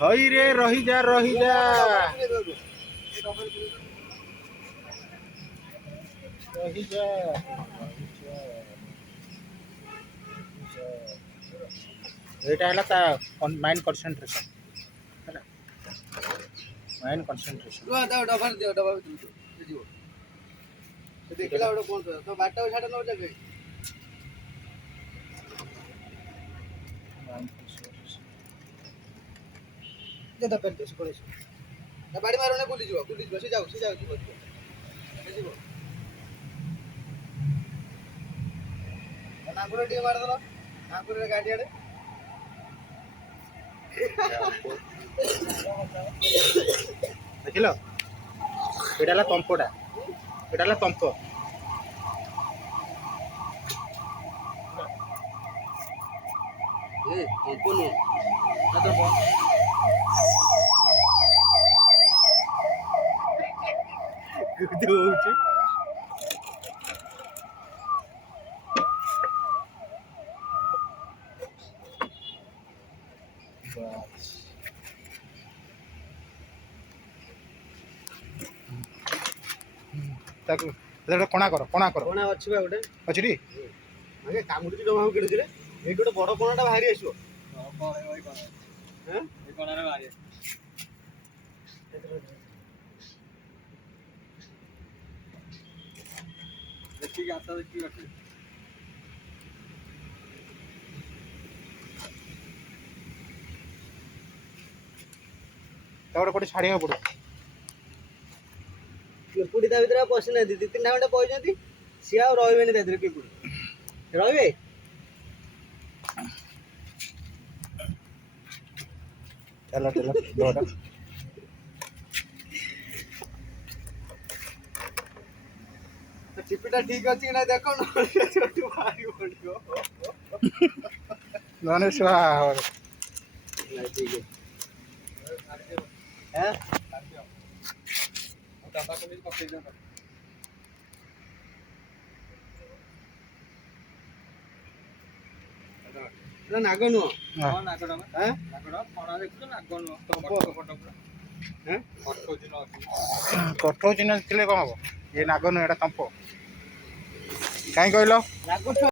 हई रे रही जा रही जा रही जा एटा हला ता माइंड कंसंट्रेशन हला माइंड कंसंट्रेशन रो दा डबल दियो डबल दियो तो देखला ओडो कोन तो बाटा छाडा न जगे दे दा पेंट से कोलेस ना बाड़ी मारो ने गुली से जाओ जीव जीव नागुर टी मार दलो नागुर रे गाडी आडे देखिल एटा तंपटा एटा तंप तंपो नु ना तो गुदी होउची बस ताकू कोणा कर कोना अछि बा गोटे अछि टी आगे कामुडी जमा हो केडे रे ए गोटे बड़ कोनाटा बाहरी आसो कोन ए कोन हैं ए कोना रे बाहरी देखि आता देखि रखे तबड़ कोटे छाड़िया पड़ो केपुडी ता भीतर पसि ना दी तीन घंटा पहुंचती सी आ रहबेनी ता भीतर केपुडी रहबे चलो चलो दोड़ा चिपिटा ठीक अछि ना देखो न छोटू भारी पड़ियो नने सुहा नहीं ठीक है डब्बा को भी पकड़ दो ना नागनो हां नागडा हैं नागडा कोना देखु नागनो तो फोटो हैं कठो जिन थिले कौन हम ये नागन एटा तंप कहीं कहल नागो